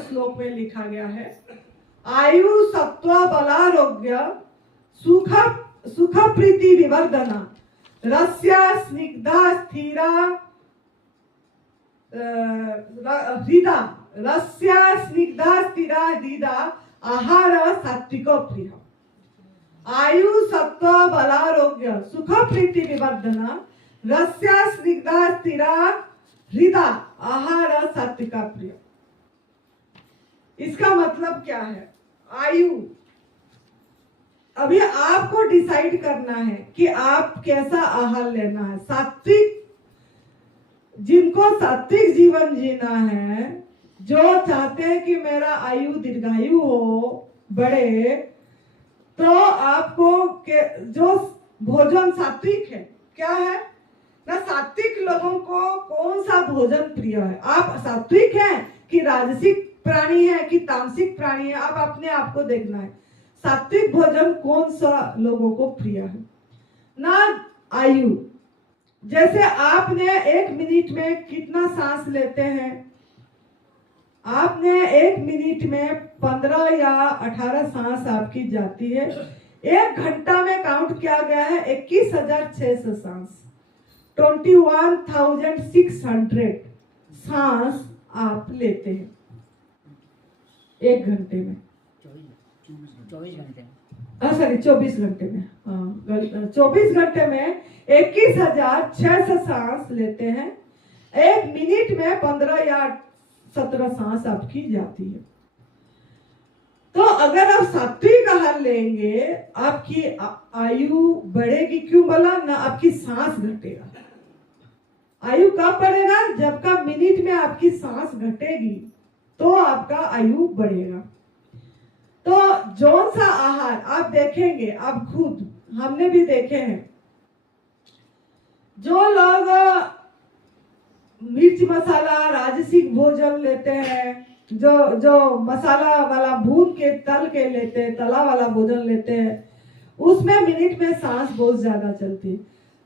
श्लोक में लिखा गया है, आयु सत्व बलारोग्य सुख सुख प्रीति विवर्धना रस्या स्निग्धा स्थिरा हृदा रस्या स्निग्धा स्थिरा हृदा आहार सात्विक प्रिय। आयु सत्व बलारोग्य सुख प्रीति विवर्धना रस्या स्निग्धा स्थिरा हृदा आहार सात्विक प्रिय। इसका मतलब क्या है? आयु, अभी आपको डिसाइड करना है कि आप कैसा आहार लेना है। सात्विक, जिनको सात्विक जीवन जीना है, जो चाहते हैं कि मेरा आयु दीर्घायु हो, बढ़े, तो आपको जो भोजन सात्विक है, क्या है ना, सात्विक लोगों को कौन सा भोजन प्रिय है? आप सात्विक हैं कि राजसिक प्राणी है कि तामसिक प्राणी है? आप अपने आप को देखना है। सात्विक भोजन कौन सा लोगों को प्रिय है ना? आयु, जैसे आपने 1 मिनट में कितना सांस लेते हैं? आपने 1 मिनट में 15 या 18 सांस आपकी जाती है। 1 घंटा में काउंट किया गया है 21,600 सांस, 21,600 सांस आप लेते हैं 1 घंटे में। 24 घंटे में, हाँ 24 घंटे में 21,600 सांस लेते हैं। 1 मिनट में 15 या 17 सांस आपकी जाती है। तो अगर आप सात्विक आहार लेंगे, आपकी आयु बढ़ेगी। क्यों बोला ना? आपकी सांस घटेगा। आयु कब बढ़ेगा? जब का मिनट में आपकी सांस घटेगी तो आपका आयु बढ़ेगा। तो जौन सा आहार आप देखेंगे, आप खुद, हमने भी देखे हैं, जो लोग मिर्च मसाला राजसिक भोजन लेते हैं, जो मसाला वाला भून के तल के लेते हैं, तला वाला भोजन लेते हैं, उसमें मिनट में सांस बहुत ज्यादा चलती है।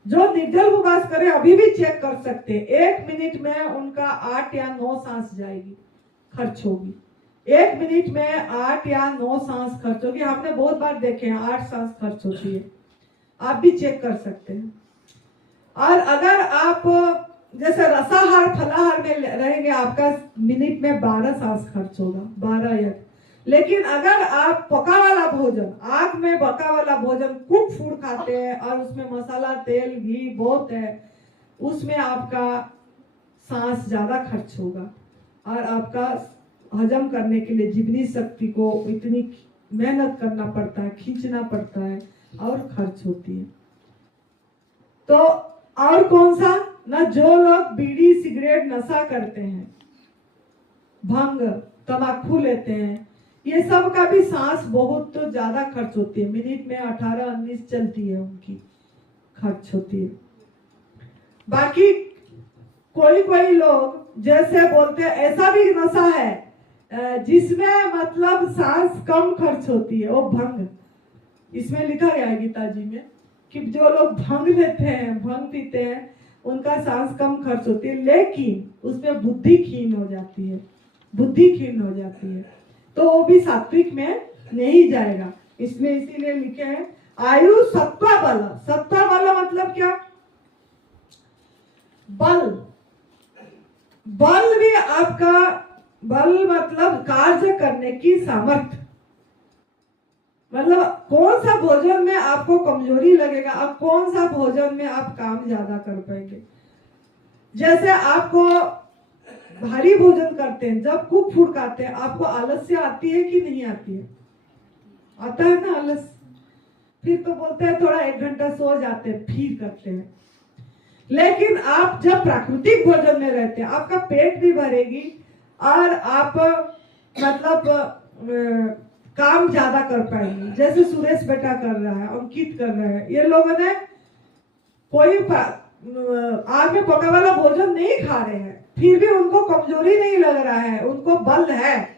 जो निर्जल उपवास करे, अभी भी चेक कर सकते हैं, 1 मिनट में उनका 8 या 9 सांस जाएगी, खर्च होगी। 1 मिनट में 8 या 9 सांस खर्च होगी। हमने बहुत बार देखे हैं 8 सांस खर्च होती है, आप भी चेक कर सकते हैं। और अगर आप जैसे रसाहार फलाहार में रहेंगे, आपका मिनट में 12 सांस खर्च होगा, 12 या। लेकिन अगर आप पका वाला भोजन, आग में पका वाला भोजन, कुक फूड खाते हैं और उसमें मसाला तेल घी बहुत है, उसमें आपका सांस ज्यादा खर्च होगा और आपका हजम करने के लिए जीवनी शक्ति को इतनी मेहनत करना पड़ता है, खींचना पड़ता है और खर्च होती है। तो और कौन सा ना, जो लोग बीड़ी सिगरेट नशा करते हैं, भंग तंबाकू लेते हैं, ये सब का भी सांस बहुत तो ज्यादा खर्च होती है। मिनट में 18-19 चलती है, उनकी खर्च होती है। बाकी कोई लोग जैसे बोलते हैं, ऐसा भी नशा है जिसमें मतलब सांस कम खर्च होती है, वो भंग। इसमें लिखा गया है गीता जी में कि जो लोग भंग लेते हैं, भंग पीते हैं, उनका सांस कम खर्च होती है, लेकिन उसमें बुद्धि क्षीण हो जाती है, बुद्धि क्षीण हो जाती है, तो वो भी सात्विक में नहीं जाएगा। इसमें इसीलिए लिखे हैं आयु सत्व बल। सत्व बल मतलब क्या? बल। बल भी आपका, बल मतलब कार्य करने की सामर्थ्य। मतलब कौन सा भोजन में आपको कमजोरी लगेगा और कौन सा भोजन में आप काम ज्यादा कर पाएंगे। जैसे आपको भारी भोजन करते हैं, जब कुक फूड खाते हैं, आपको आलस्य आती है कि नहीं आती है? आता है ना आलस। फिर तो बोलते हैं थोड़ा 1 घंटा सो जाते हैं, फिर करते हैं। लेकिन आप जब प्राकृतिक भोजन में रहते हैं, आपका पेट भी भरेगी और आप मतलब काम ज्यादा कर पाएंगे। जैसे सुरेश बेटा कर रहा है, अंकित कर रहे हैं, ये लोगों ने कोई आग में पका वाला भोजन नहीं खा रहे हैं, फिर भी उनको कमजोरी नहीं लग रहा है, उनको बल है,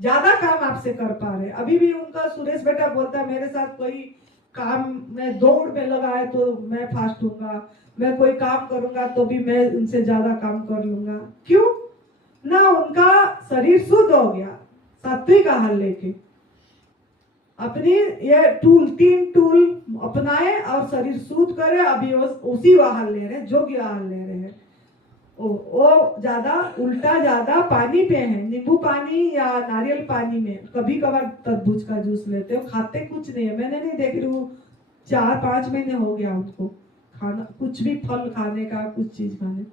ज्यादा काम आपसे कर पा रहे हैं। अभी भी उनका सुरेश बेटा बोलता है, मेरे साथ कोई काम में दौड़ में लगा है तो मैं फास्ट हूँगा, मैं कोई काम करूंगा तो भी मैं उनसे ज्यादा काम कर लूंगा। क्यों? ना उनका शरीर शुद्ध हो गया सात्विक आहार लेके। अपनी ये तीन टूल अपनाए और शरीर शुद्ध करे। अभी उसी आहार ले रहे, योग्य आहार ले रहे हैं। वो ज्यादा उल्टा ज्यादा पानी पे है, नींबू पानी या नारियल पानी में, कभी कभार तरबूज का जूस लेते हो, खाते कुछ नहीं है। मैंने नहीं देख रही हूँ 4-5 महीने हो गया उनको खाना, कुछ भी फल खाने का, कुछ चीज खाने,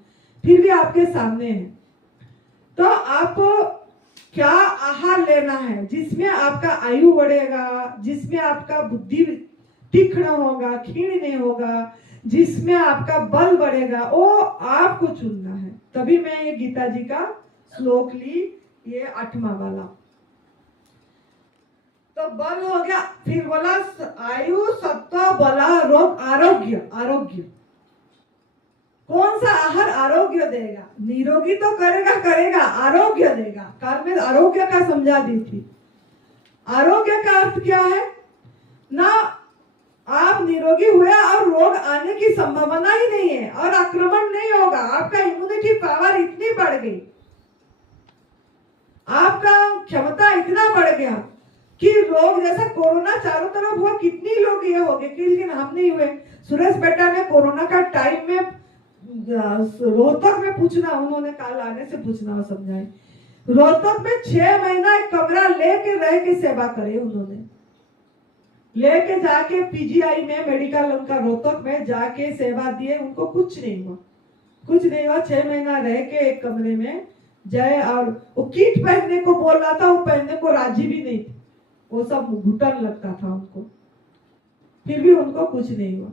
फिर भी आपके सामने है। तो आप क्या आहार लेना है जिसमें आपका आयु बढ़ेगा, जिसमें आपका बुद्धि तीक्ष्ण होगा, क्षीण नहीं होगा, जिसमें आपका बल बढ़ेगा, वो आपको चुनना है। तभी मैं ये गीता जी का श्लोक ली, ये 8वां वाला। तो बल हो गया, फिर बोला आयु सत्व बला रोग आरोग्य। आरोग्य कौन सा आहार आरोग्य देगा? निरोगी तो करेगा, आरोग्य देगा। काल में आरोग्य का समझा दी थी। आरोग्य का अर्थ क्या है? ना आप निरोगी हुए और रोग आने की संभावना ही नहीं है और आक्रमण नहीं होगा। आपका इम्यूनिटी पावर इतनी बढ़ गई, आपका क्षमता इतना बढ़ गया कि रोग जैसा कोरोना चारों तरफ हुआ, कितनी लोग ये हो गए, लेकिन हम नहीं हुए। सुरेश बेटा ने कोरोना का टाइम में रोहतक में पूछना, उन्होंने काल आने से पूछना समझाए, रोहतक में 6 महीना एक कमरा लेके रह के सेवा करे। उन्होंने लेके जाके पीजीआई में, मेडिकल उनका रोहतक में जाके सेवा दिए, उनको कुछ नहीं हुआ, कुछ नहीं हुआ। 6 महीना रह के एक कमरे में जय, और वो किट पहनने को बोल रहा था, वो पहनने को राजी भी नहीं थी, वो सब घुटन लगता था उनको, फिर भी उनको कुछ नहीं हुआ।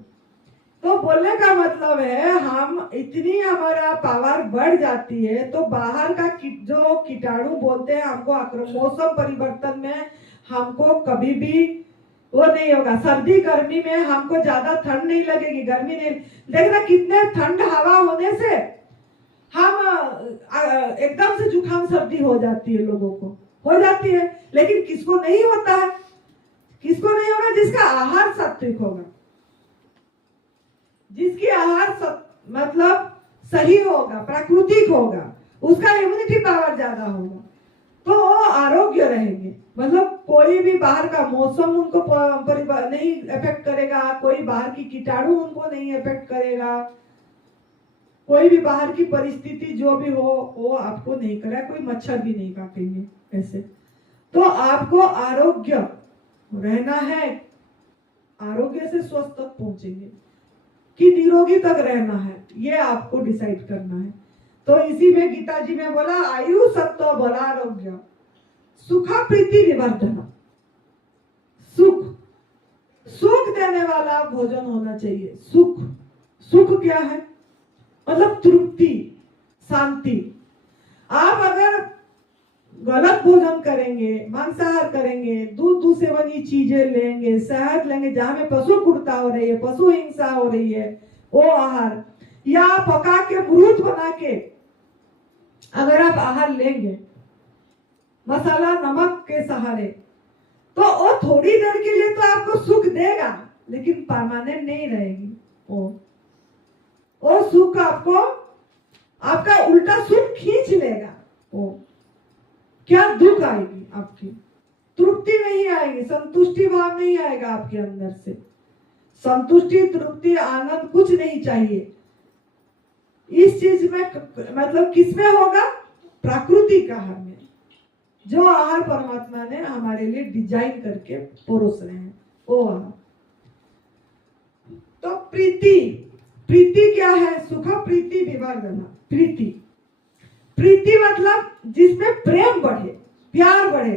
तो बोलने का मतलब है, हम इतनी हमारा पावर बढ़ जाती है तो बाहर का जो कीटाणु बोलते हैं हमको, मौसम परिवर्तन में हमको कभी भी वो नहीं होगा। सर्दी गर्मी में हमको ज्यादा ठंड नहीं लगेगी, गर्मी नहीं। देखना कितने ठंड हवा होने से हम एकदम से जुकाम सर्दी हो जाती है, लोगों को हो जाती है, लेकिन किसको नहीं होता है? किसको नहीं होगा? जिसका आहार सात्विक होगा, जिसकी आहार मतलब सही होगा, प्राकृतिक होगा, उसका इम्यूनिटी पावर ज्यादा होगा, तो वो आरोग्य रहेंगे। मतलब कोई भी बाहर का मौसम उनको नहीं इफेक्ट करेगा, कोई बाहर की कीटाणु उनको नहीं इफेक्ट करेगा, कोई भी बाहर की परिस्थिति जो भी हो वो आपको नहीं करेगा, कोई मच्छर भी नहीं काटेंगे ऐसे। तो आपको आरोग्य रहना है, आरोग्य से स्वस्थ तक पहुंचेंगे कि निरोगी तक रहना है, ये आपको डिसाइड करना है। तो इसी में गीता जी में बोला आयु सत्व बल आरोग्य सुख प्रीति विवर्धन। सुख, सुख देने वाला भोजन होना चाहिए। सुख, सुख क्या है? मतलब तृप्ति, शांति। आप अगर गलत भोजन करेंगे, मांसाहार करेंगे, दूध सेवनी चीजें लेंगे, शहद लेंगे जहां में पशु कुर्ता हो रही है, पशु हिंसा हो रही है, वो आहार, या पका के मृत बना के अगर आप आहार लेंगे मसाला नमक के सहारे, तो वो थोड़ी देर के लिए तो आपको सुख देगा, लेकिन परमानेंट नहीं रहेगी। वो सुख आपको, आपका उल्टा सुख खींच लेगा। वो क्या दुख आएगी, आपकी तृप्ति नहीं आएगी, संतुष्टि भाव नहीं आएगा आपके अंदर से। संतुष्टि, तृप्ति, आनंद कुछ नहीं चाहिए इस चीज में। मतलब किसमें होगा? प्राकृतिक आहार में, जो आहार परमात्मा ने हमारे लिए डिजाइन करके परोस रहे हैं, वो आहार। तो प्रीति, प्रीति क्या है? सुख प्रीति विवर्धन। प्रीति, प्रीति मतलब जिसमें प्रेम बढ़े, प्यार बढ़े,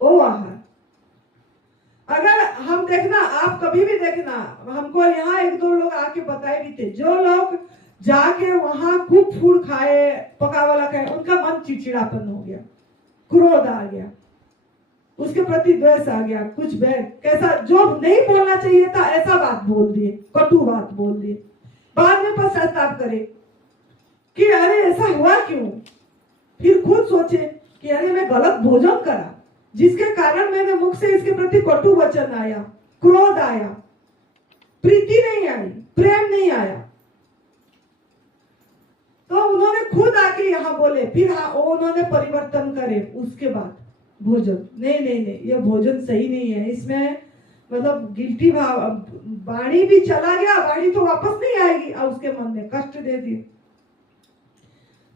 वो आहार। अगर हम देखना, आप कभी भी देखना, हमको यहाँ 1-2 लोग आके बताए भी थे, जो लोग जाके वहां कुक फूड खाए, पका वाला खाए, उनका मन चिड़चिड़ापन हो गया, क्रोध आ गया, उसके प्रति द्वेष आ गया, कुछ कैसा जो नहीं बोलना चाहिए था ऐसा बात बोल दिए, कटु बात बोल दिए, बाद में पश्चाताप करे कि अरे ऐसा हुआ क्यों। फिर खुद सोचे कि अरे मैं गलत भोजन करा, जिसके कारण मेरे मुख से इसके प्रति कटु वचन आया, क्रोध आया, प्रीति नहीं आई, प्रेम नहीं आया। तो तो उन्होंने खुद आके यहाँ बोले, फिर हाँ उन्होंने परिवर्तन करे उसके बाद भोजन, नहीं नहीं नहीं ये भोजन सही नहीं है, इसमें मतलब गिल्टी भाव, वाणी भी चला गया, वाणी तो वापस नहीं आएगी और उसके मन में कष्ट दे दिए।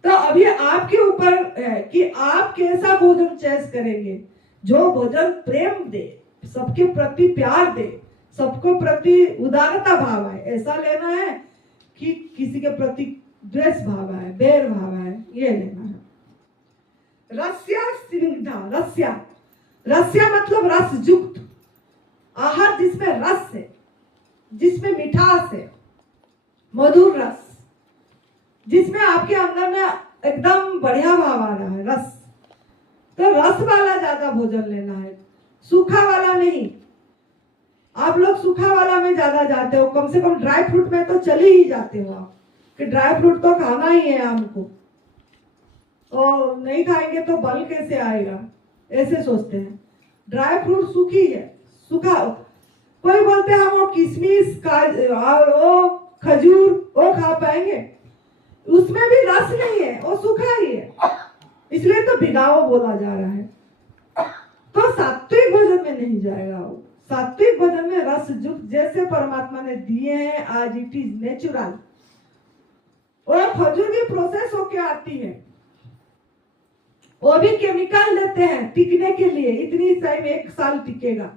तो अभी आपके ऊपर है कि आप कैसा भोजन चॉइस करेंगे। जो भोजन प्रेम दे, सबके प्रति प्यार दे, सबको प्रति उदारता भाव है, ऐसा लेना है कि किसी के प्रति द्वेष भाव है, बैर भाव है, ये लेना है। रस्या स्निग्धा, रस्या, रस्या मतलब रस युक्त आहार, जिसमें रस है, जिसमें मिठास है, मधुर रस, जिसमें आपके अंदर में एकदम बढ़िया भाव आ रहा है, रस। तो रस वाला ज्यादा भोजन लेना है, सूखा वाला नहीं। आप लोग सूखा वाला में ज्यादा जाते हो, कम से कम ड्राई फ्रूट में तो चले ही जाते हो आप कि ड्राई फ्रूट तो खाना ही है हमको, और नहीं खाएंगे तो बल कैसे आएगा, ऐसे सोचते हैं। ड्राई फ्रूट सूखी है, सूखा। कोई बोलते हैं हम वो किशमिश और वो खजूर वो खा पाएंगे, उसमें भी रस नहीं है, वो सूखा ही है, इसलिए तो भिगाओ बोला जा रहा है। तो सात्विक भोजन में नहीं जाएगा वो। सात्विक भोजन में रस युक्त जैसे परमात्मा ने दिए हैं, आज इट इज नेचुरल। और खजूर भी प्रोसेस होके आती है, वो भी केमिकल लेते हैं टिकने के लिए, इतनी टाइम 1 साल टिकेगा।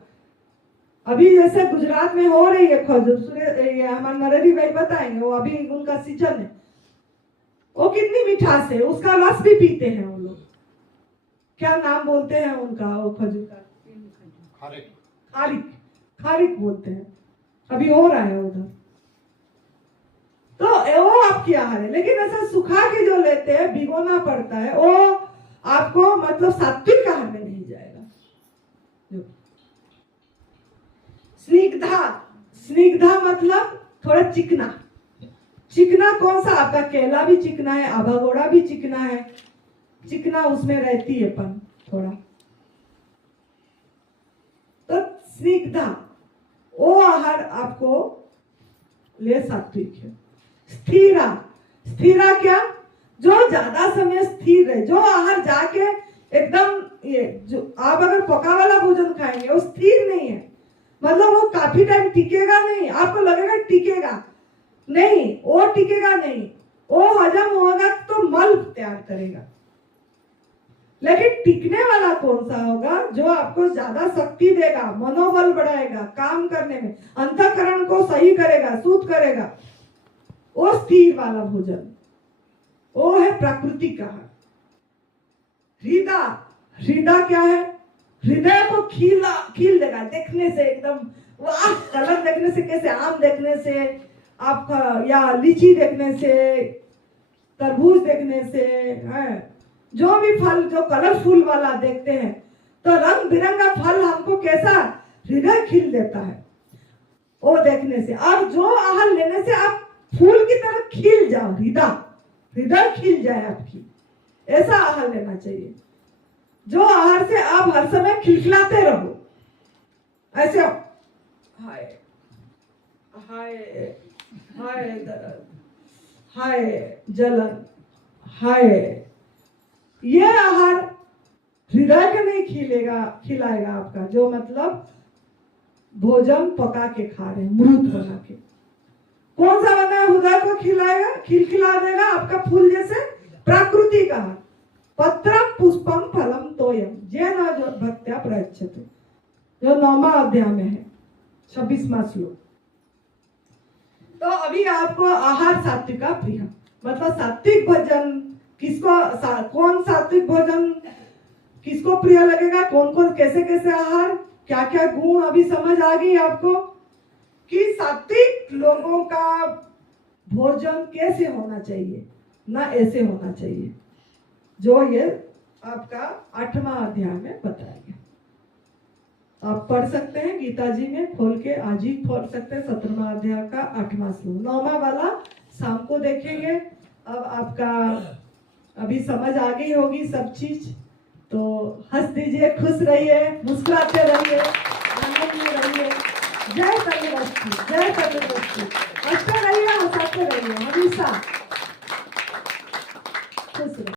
अभी जैसे गुजरात में हो रही है खजूर, हमारे नरेंद्र भाई बताएंगे, वो अभी उनका सीजन है, वो कितनी मिठास है, उसका रस भी पीते हैं वो लोग। क्या नाम बोलते हैं उनका, वो खजूर का? खारिक, खारिक, खारिक बोलते हैं। अभी हो रहा है उधर, तो वो आपकी आहार है। लेकिन ऐसा सुखा के जो लेते हैं, भिगोना पड़ता है, वो आपको मतलब सात्विक आहार में नहीं जाएगा। स्निग्धा, स्निग्धा मतलब थोड़ा चिकना। चिकना कौन सा? आपका केला भी चिकना है, आभागोड़ा भी चिकना है, चिकना उसमें रहती है पन थोड़ा। तो स्निग्धा वो आहार आपको ले सात्विक है। स्थिरा, स्थिरा क्या? जो ज्यादा समय स्थिर है, जो आहार जाके एकदम, ये जो आप अगर पका वाला भोजन खाएंगे वो स्थिर नहीं है, मतलब वो काफी टाइम टिकेगा नहीं, आपको लगेगा टिकेगा नहीं, वो टिकेगा नहीं, वो हजम होगा तो मल तैयार करेगा। लेकिन टिकने वाला कौन सा होगा? जो आपको ज्यादा शक्ति देगा, मनोबल बढ़ाएगा काम करने में, अंतःकरण को सही करेगा, शुद्ध करेगा, वो स्थिर वाला भोजन, वो है प्राकृतिक आहार। हृदय, हृदय क्या है? हृदय को खील देगा देखने से, एकदम वाह, कलर देखने से, कैसे आम देखने से आपका, या लीची देखने से, तरबूज देखने से, है जो भी फल जो कलरफुल वाला देखते हैं, तो रंग बिरंगा फल हमको कैसा हृदय खिल देता है वो देखने से। और जो आहार लेने से आप फूल की तरह खिल जाओ, हृदय हृदय खिल जाए आपकी, ऐसा आहार लेना चाहिए। जो आहार से आप हर समय खिलखिलाते रहो, ऐसे हाय हाय हाय दर्द, हाय जलन, हाय, ये आहार हृदय का नहीं खिलाएगा आपका। जो मतलब भोजन पका के खा रहे हैं, मृत बना के, कौन सा बना है? हृदय को खिलाएगा, खिलखिला देगा आपका फूल जैसे। प्राकृतिक आहार, पत्रम पुष्पम फलम तोयम जेन भक्त्या प्रयच्छते, जो 9वां अध्याय में है, 26वां श्लोक। तो अभी आपको आहार सात्विक का प्रिय, मतलब सात्विक भोजन किसको, कौन सात्विक भोजन किसको प्रिय लगेगा, कौन कौन कैसे कैसे आहार, क्या क्या गुण अभी समझ आ गई आपको कि सात्विक लोगों का भोजन कैसे होना चाहिए, ना ऐसे होना चाहिए, जो ये आपका 8वां अध्याय में बताया गया। आप पढ़ सकते हैं गीता जी में खोल के, आज ही खोल सकते हैं 17वां अध्याय का 8वां श्लोक। 9वां वाला शाम को देखेंगे। अब आपका अभी समझ आ गई होगी सब चीज, तो हंस दीजिए, खुश रहिए, मुस्कुराते रहिए, आनंद में रहिए। जय तंदुरुस्ती, जय तंदुरुस्ती, हंसते रहिए, हंसाते रहिए हमेशा। खुश रहो।